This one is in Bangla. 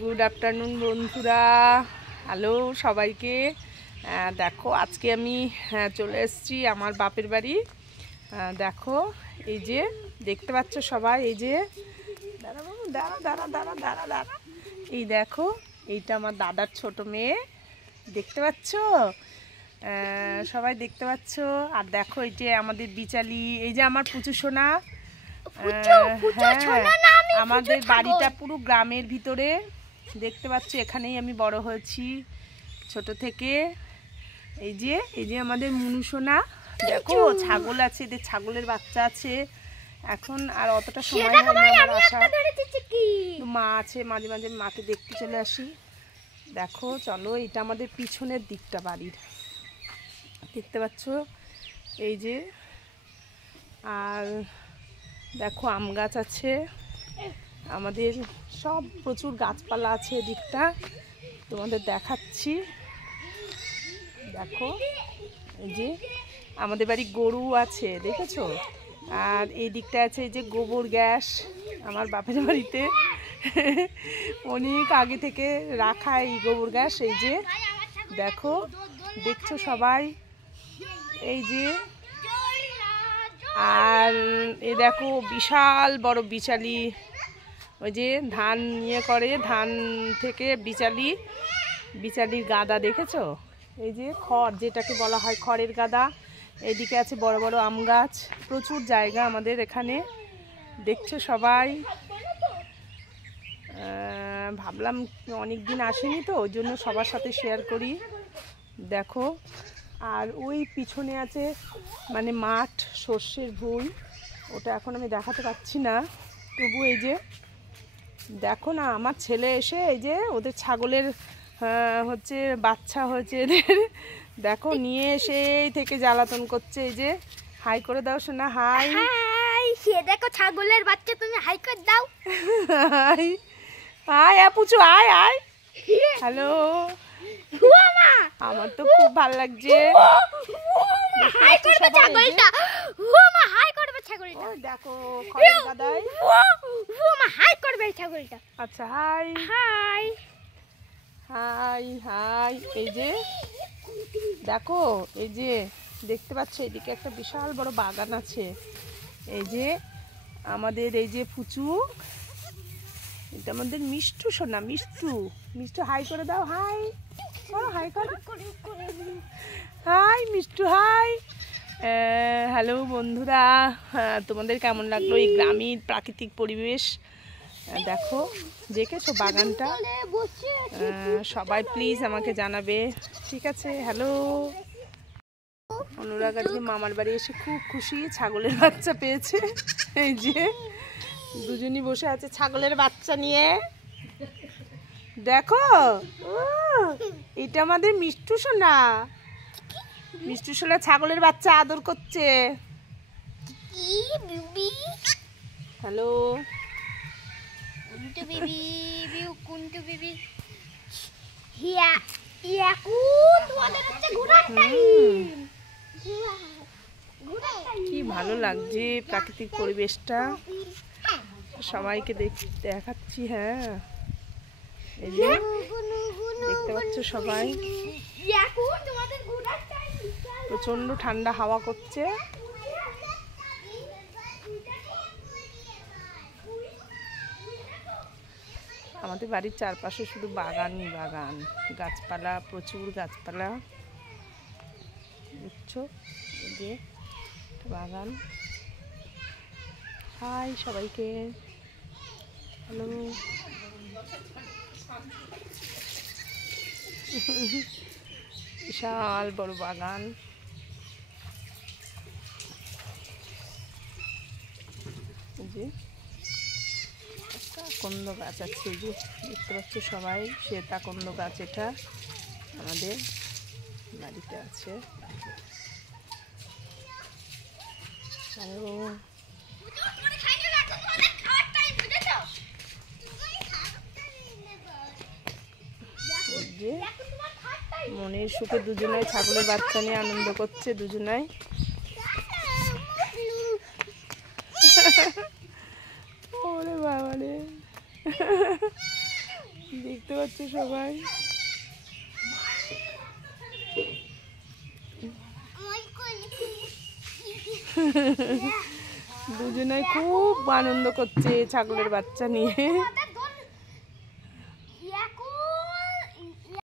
গুড আফটারনুন বন্ধুরা, হ্যালো সবাইকে। দেখো আজকে আমি চলে এসেছি আমার বাপের বাড়ি। দেখো এই যে দেখতে পাচ্ছ সবাই, এই যে দাঁড়া বাবু, দাঁড়া দাঁড়া দাঁড়া দাঁড়া দাঁড়া, এই দেখো এইটা আমার দাদার ছোট মেয়ে, দেখতে পাচ্ছ? সবাই দেখতে পাচ্ছ? আর দেখো এই যে আমাদের বিচালি, এই যে আমার পুচু সোনা। আমাদের বাড়িটা পুরো গ্রামের ভিতরে, দেখতে পাচ্ছ? এখানেই আমি বড় হয়েছি ছোট থেকে। এই যে আমাদের মুনু সোনা, দেখো ছাগল আছে, এদের ছাগলের বাচ্চা আছে। এখন আর অতটা সময় হয় না আমার আসা, মা আছে, মাঝে মাঝে মাকে দেখতে চলে আসি। দেখো চলো, এটা আমাদের পিছনের দিকটা বাড়ির, দেখতে পাচ্ছ? এই যে, আর দেখো আম গাছ আছে, আমাদের সব প্রচুর গাছপালা আছে এদিকটা, তোমাদের দেখাচ্ছি। দেখো এই যে আমাদের বাড়ি গরু আছে, দেখেছো? আর এই দিকটা আছে এই যে গোবর গ্যাস, আমার বাপের বাড়িতে অনেক আগে থেকে রাখা এই গোবর গ্যাস। এই যে দেখো, দেখছো সবাই? এই যে, আর এই দেখো বিশাল বড় বিচালি, ওই যে ধান নিয়ে করে, ধান থেকে বিচালির গাদা, দেখেছো? এই যে খড়, যেটাকে বলা হয় খড়ের গাদা। এইদিকে আছে বড় বড় আম গাছ, প্রচুর জায়গা আমাদের এখানে, দেখছো সবাই? ভাবলাম অনেক দিন আসেনি তো, ওই জন্য সবার সাথে শেয়ার করি। দেখো, আর ওই পিছনে আছে মানে মাঠ, সর্ষের ভুঁই, ওটা এখন আমি দেখাতে পাচ্ছি না, তবু এই যে দেখো না, আমার ছেলে এসে এই যে ওদের ছাগলের হচ্ছে বাচ্চা হয়েছে এদের, দেখো নিয়ে এসে এই থেকে জ্বালাতন করছে। এই যে হাই করে দাও শোনা, হাই। সে দেখো ছাগলের বাচ্চা, তুমি হাই করে দাও। হাই হাই পুচু, আয় আয়, হ্যালো। আমার তো খুব ভালো লাগছে। হাই করবে ছাগলটা, মা হাই করবে ছাগলটা, দেখো খড়ের গাদায়, মা হাই করবে ছাগলটা। আচ্ছা হাই হাই হাই হাই। এই যে দেখো, এই যে দেখতে পাচ্ছ এদিকে একটা বিশাল বড় বাগান আছে। এই যে আমাদের এই যে পুচু, এটা আমাদের মিষ্টু সোনা, মিষ্টু হাই করে দাও, হাই হাই কর, হাই মিষ্টু, হাই। হ্যালো বন্ধুরা, তোমাদের কেমন লাগলো এই গ্রামীণ প্রাকৃতিক পরিবেশ? দেখো দেখেছো বাগানটা? সবাই প্লিজ আমাকে জানাবে, ঠিক আছে? হ্যালো। অনুরাগ আজকে মামার বাড়ি এসে খুব খুশি, ছাগলের বাচ্চা পেয়েছে। এই যে দুজনই বসে আছে ছাগলের বাচ্চা নিয়ে, দেখো এটা আমাদের মিষ্টু সোনা, মিষ্টু সোনা ছাগলের বাচ্চা আদর করছে। হ্যালো কি ভালো লাগছে প্রাকৃতিক পরিবেশটা, সবাইকে দেখাচ্ছি। হ্যাঁ এই যে দেখতে পাচ্ছ সবাই, প্রচন্ড ঠান্ডা হাওয়া করছে। আমাদের বাড়ির চারপাশে শুধু বাগানই বাগান, গাছপালা, প্রচুর গাছপালা, বুঝছো? এই যে বাগান। হাই সবাইকে, হ্যালো। বিশাল বড় বাগান, যে তাকন্দ গাছ আছে, এই যে দেখতে পাচ্ছ সবাই, সে তাকন্দ গাছ, এটা আমাদের বাড়িতে আছে। মনের সুখে দুজনাই ছাগলের বাচ্চা নিয়ে আনন্দ করছে, দুজনাই। ওরে বাবা রে, দেখতে পাচ্ছ সবাই। দুজনে খুব আনন্দ করছে ছাগলের বাচ্চা নিয়ে।